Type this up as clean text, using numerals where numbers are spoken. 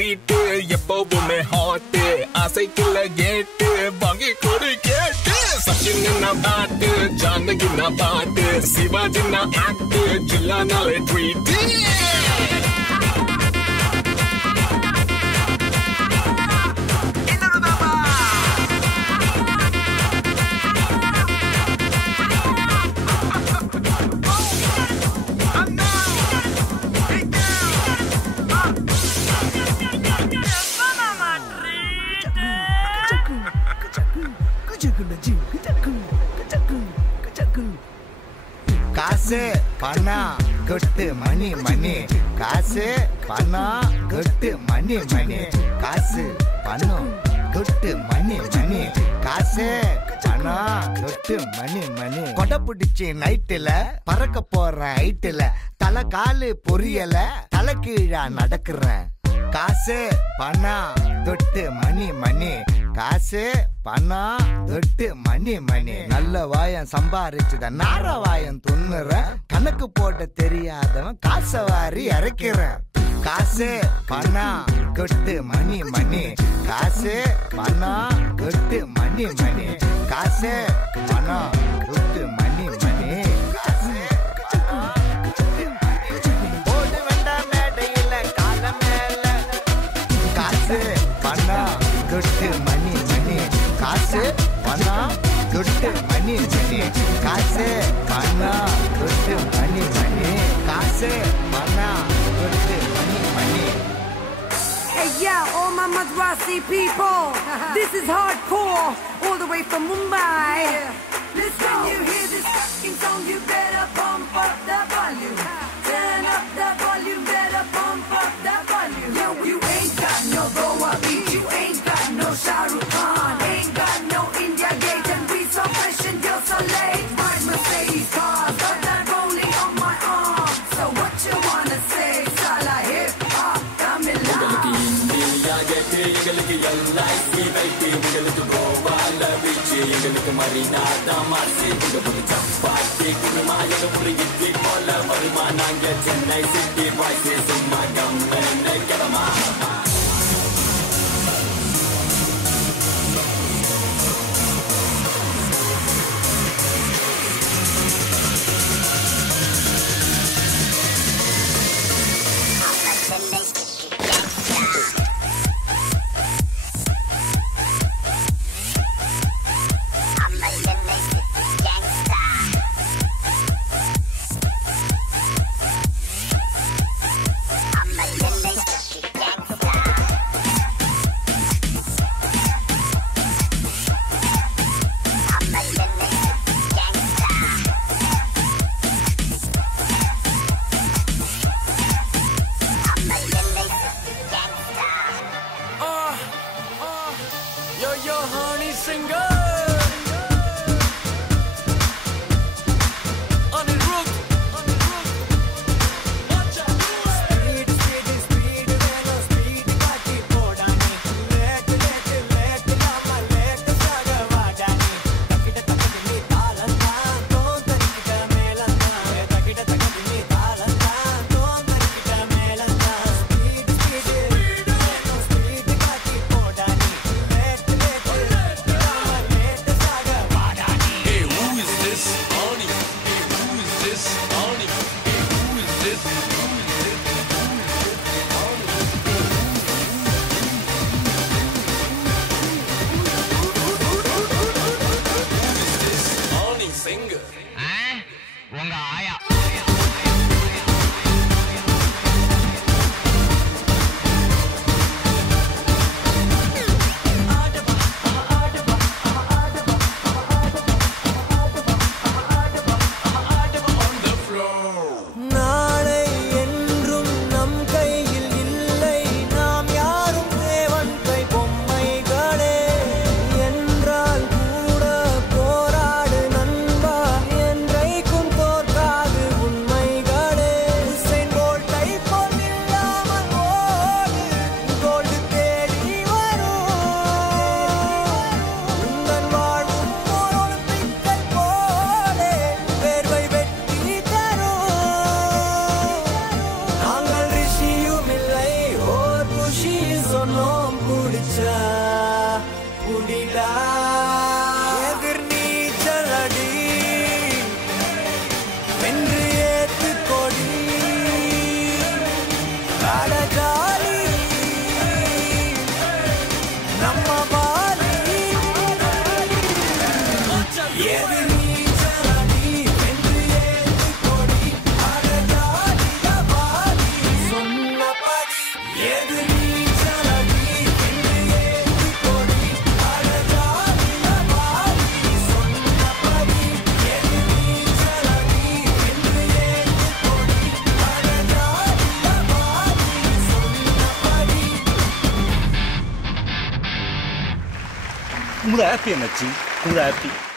Treat எப்பவுமே hot அசைக்கல கேட்டு வாங்கி கொடு கேட்டு சச்சின் பாட்டு ஜானகி பாட்டு சிவாஜி ஆக்ட் ஜில்லானாலே ட்ரீட் காசு பணம் கொட்டு மணி மணி காசு பணம் கொட்டு மணி மணி காசு பணம் கொட்டு மணி மணி காசு பணம் கொட்டு மணி மணி கொடை பிடிச்சி நைட்டுல பறக்க போற ஹைட்டுல தலை காலு பொரியல தலை கீழா நடக்கிறேன் காசு பணம் தொட்டு மணி மணி காசு பணம் தொட்டு மணி மணி நல்ல வாயம் சம்பாரிச்சுத நார வாயம் துண்ணுற கணக்கு போட்ட தெரியாதவன் காசை வாரி இறக்கிறேன் காசு பணம் கொட்டு மணி மணி காசு பணம் கொட்டு மணி மணி காசு பணம் கொட்டு மணி மணி கொட்டு மணி மணி காசு பணம் கொட்டு மணி மணி காசு பணம் கொட்டு மணி மணி காசு பணம் கொட்டு மணி மணி. Hey yeah, all my Madrasi people, this is hardcore, all the way from Mumbai. Listen, when you hear this fucking song, you better pump up the volume. Turn up the volume, better pump up the volume. Yo, you ain't got no Goa beat, you ain't got no Shah Rukh Khan, ain't got no India Gate, and we so fresh and you're so late. My Mercedes cars got that rolling on my arm. So what you wanna say? Sala hip hop, Tamil Nadu. India Gate, எங்களுக்கு LIC வைத்து உங்களுக்கு கோவால வீச்சு எங்களுக்கு மரினா தாமாசி உங்களுக்கு சப்பாத்தி குருமா ஒரு இட்லி போல வருமா நாங்க சென்னை சிட்டி பாய்ஸ் சும்மா கம்மன்னு கிளமா. Kurra happy, Nachi. Kurra happy.